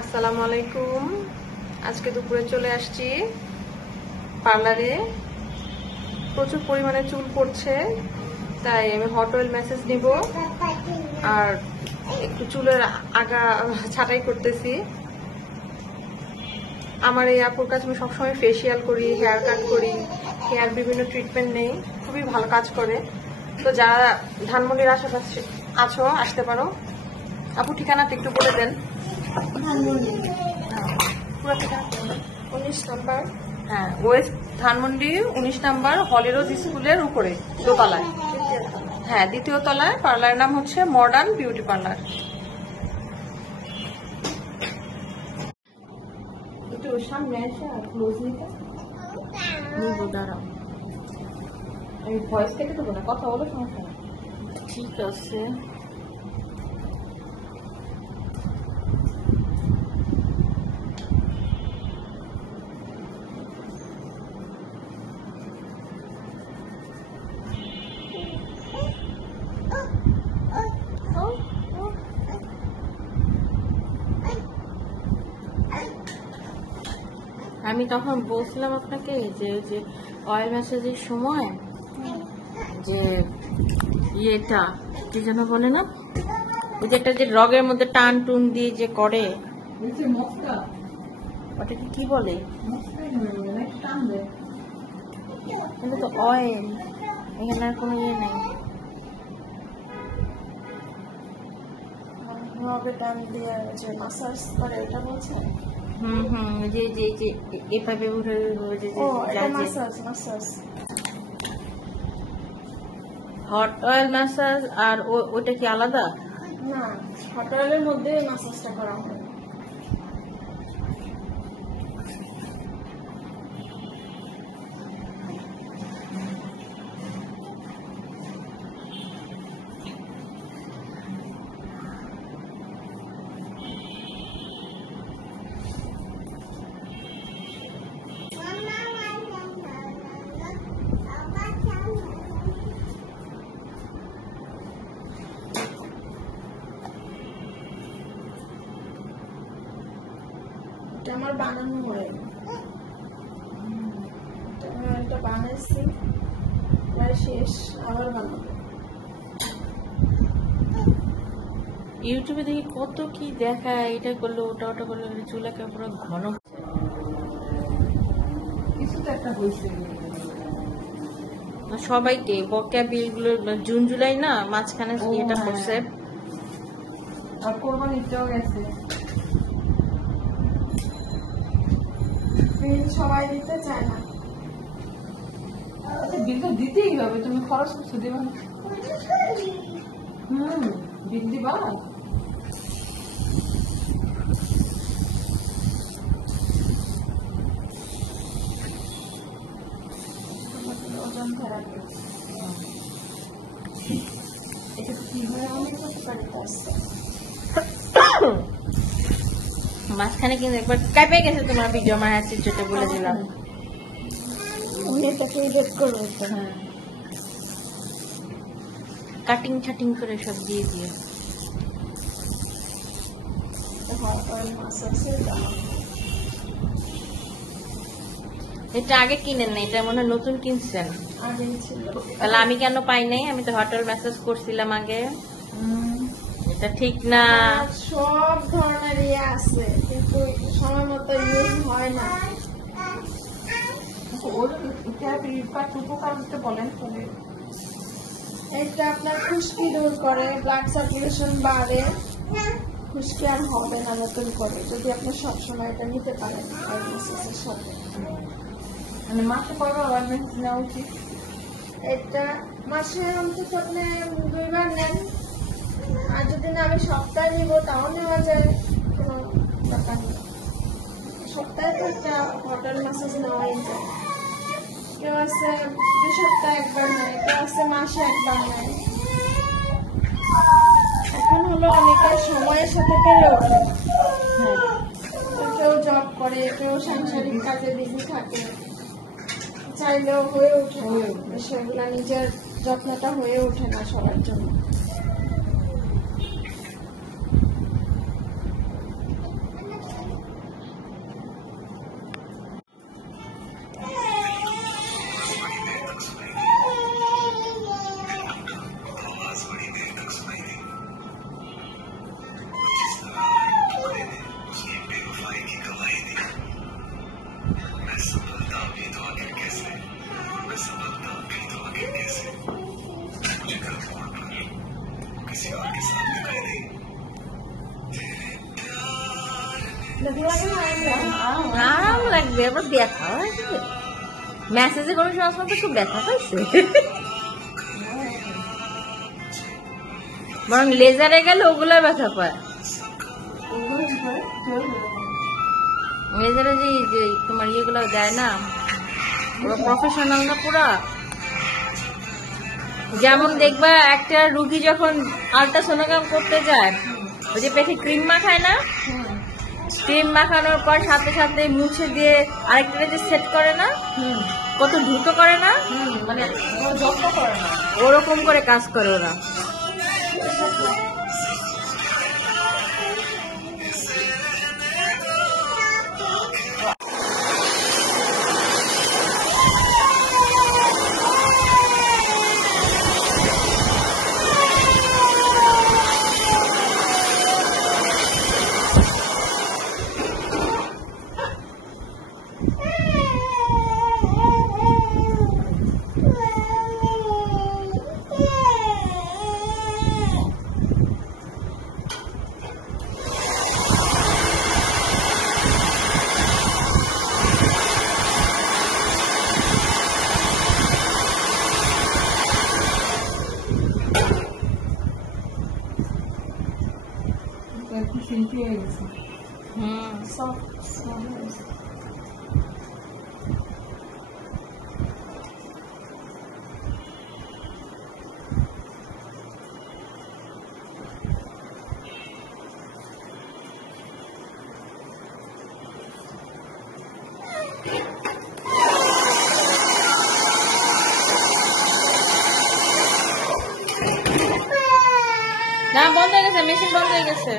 আসসালামু আলাইকুম। আজকে দুপুরে চলে আসছি পার্লারে। প্রচুর পরিমাণে চুল পড়ছে, তাই আমি হট অয়েল ম্যাসেজ নিব আর একটু চুলের আগা ছাঁটাই করতেছি। আমার এই আপুর কাছে আমি সবসময় ফেসিয়াল করি, হেয়ার কাট করি, হেয়ার বিভিন্ন ট্রিটমেন্ট নেই, খুবই ভালো কাজ করে। তো যারা ধানমন্ডির আশেপাশে আছো আসতে পারো। আপু ঠিকানাটা একটু বলে দেন। পুরো ঠিকানা 19 নম্বর। হ্যাঁ, ওয়েস্ট ধানমন্ডি 19 নাম্বার হলিরোজ স্কুলের উপরে দোতলায়। হ্যাঁ, দ্বিতীয় তলায়। পার্লারের নাম হচ্ছে মডার্ন বিউটি পার্লার। একটু সামনে এসে আর ক্লোজ নিতে দাঁড়াও। আমি ভয়েস কেটে দেবো না, কথা বলো, সমস্যা না। ঠিক আছে। আমি তখন বলছিলাম আপনাকে যে অয়েল ম্যাসাজের সময় যে ইয়েটা কি যেন বলে না, ওই যে একটা যে রগের মধ্যে টান টুন দিয়ে যে করে, ওটাকে কি বলে? কিন্তু তো অয়েল, এখানে আর কোনো ইয়ে নেই। রগে টান দিয়ে যে মাসাজ করে এটা বলছেন? যে যে যে এভাবে উঠে ও এটা মাসাজ হট অয়েল ম্যাসাজ আর ওটা কি আলাদা? না, হট অয়েলের মধ্যে মাসাজটা করা হয়। এটা আমার বানানো হয়, এটা বানাইছি প্রায় শেষ, আবার বানাবো। ইউটিউবে দেখি কত কি দেখায়, এটা করলে ওটা করলে চুল একেবারে পুরো ঘন। কিছু তো একটা হয়েছে। সবাইকে বকেয়া গুলো জুন জুলাই না মাঝখানে ইয়েটা করছে। আর কোরবানিটাও গেছে। বিল সবাই দিতে চায় না। আচ্ছা, বিল তো দিতেই হবে, তুমি খরচ করছো, দেবা না? বিল দিবা। ওজন খারাপ, এটা কি হয় আমি করতে পারি আসছে। মাঝখানে কিন্তু একবার কাঁপে গেছে তোমার ভিডিও, আমার হাসির যেটা বলে দিলাম। আমি এটাকে এডিট করবো তো। হ্যাঁ, কাটিং ছাটিং করে সব দিয়ে দিয়ে। হট অয়েল মাসাজের দাম এটা আগে কিনেন না, এটা মনে হয় নতুন কিনছেন। আগে ছিল। তাহলে আমি কেন পাই নাই? আমি তো হোটেল মেসেজ করছিলাম আগে। এটা ঠিক না। আর সব ধরনের ইয়ে আছে, কিন্তু সময় মতো ইউজ হয় না। উপকারিতা বলেন তাহলে। এটা আপনার খুশকি দূর করে, ব্লাড সার্কুলেশন বাড়ে, খুশকি আর হবে না নতুন করে যদি আপনি সবসময় এটা নিতে পারেন অয়েল ম্যাসাজের সাথে। মানে মাসে কয়বার অয়েল ম্যাসেজ নেওয়া উচিত? এটা মাসে অন্তত আপনি 2 বার নেন, আর যদি না আমি সপ্তাহে নিব তাও নেওয়া যায়, কোনো ব্যাপার নেই। সপ্তাহে তো একটা হোটেল ম্যাসাজ নেওয়াই যায়। কেউ আছে 2 সপ্তাহে একবার নেয়, কেউ আছে মাসে একবার নেয়। এখন হলো অনেকের সময়ের সাথে পেরে ওঠে, কেউ জব করে, কেউ সাংসারিক কাজে বিজি থাকে, চাইলেও হয়ে ওঠে না, সেগুলা নিজের যত্নটা হয়ে ওঠে না সবার জন্য। আরাম লাগবে, আবার ব্যথা লাগবে। মেসেজে কোনো সময় তো খুব ব্যথা পাইছে, বরং লেজারে গেলে ওগুলা ব্যথা পায়। লেজারে যে যে তোমার ইয়েগুলো দেয় না, ওরা প্রফেশনাল না পুরা। যেমন দেখবা একটা রুগী যখন আল্ট্রাসোনোগ্রাম করতে যায়, ওই যে পেটে ক্রিম মাখায় না, ক্রিম মাখানোর পর সাথে সাথে মুছে দিয়ে আরেকটা যে সেট করে না, কত দ্রুত করে না, মানে যত্ন করে না। ওরকম করে কাজ করে ওরা। না, বন্ধ হয়ে গেছে, মেশিন বন্ধ হয়ে গেছে।